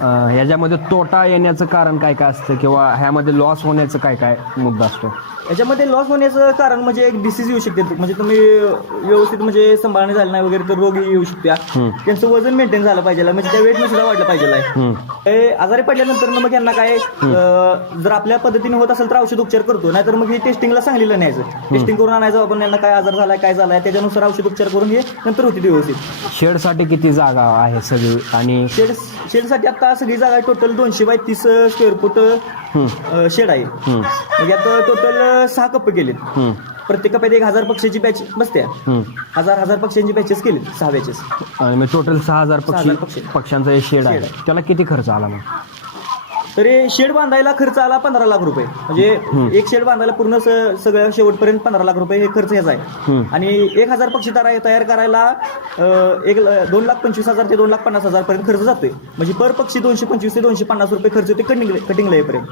ह्याच्यामध्ये तोटा येण्याचं कारण काय काय असतं किंवा ह्यामध्ये लॉस होण्याचं काय काय मुद्दा असतो? याच्यामध्ये लॉस होण्याचं कारण म्हणजे एक डिसीज येऊ शकते, म्हणजे तुम्ही व्यवस्थित म्हणजे सांभाळणे झालं नाही वगैरे तर रोग येऊ शकत्या. त्यांचं वजन मेंटेन झालं पाहिजे, म्हणजे त्या वेटने सुद्धा वाढलं पाहिजे. हे आजारी पडल्यानंतर मग यांना काय जर आपल्या पद्धतीने होत असेल तर औषध उपचार करतो, नाहीतर मग हे टेस्टिंगला सांगलेलं न्यायचं. टेस्टिंग करून आणायचं आपण, यांना काय आजार झालाय काय झालाय त्याच्यानुसार औषध उपचार करून हे नंतर होती व्यवस्थित. शेडसाठी किती जागा आहे सगळी? आणि शेडसाठी आता सगळी जागा आहे total 200 by 30 square foot shed आहे. मग यात टोटल 6 कप्पे केलेत. प्रत्येक कप्प्यात 1000 पक्ष्याची बॅच बसत्या. 1000 पक्ष्यांची बॅचेस केली, 6 बॅचेस. आणि मग टोटल 6000 पक्ष्यांचा हे शेड आहे. त्याला किती खर्च आला मग? तरी शेड बांधायला खर्च आला 15 लाख रुपये. म्हणजे एक शेड बांधायला पूर्ण सगळं शेवटपर्यंत 15 लाख रुपये हे खर्च ह्याचा आहे. आणि 1000 पक्षी तयार करायला 2,25,000 ते 2,50,000 पर्यंत खर्च जातोय. म्हणजे पर पक्षी 225 ते 250 रुपये खर्च होते कटिंगला येईपर्यंत.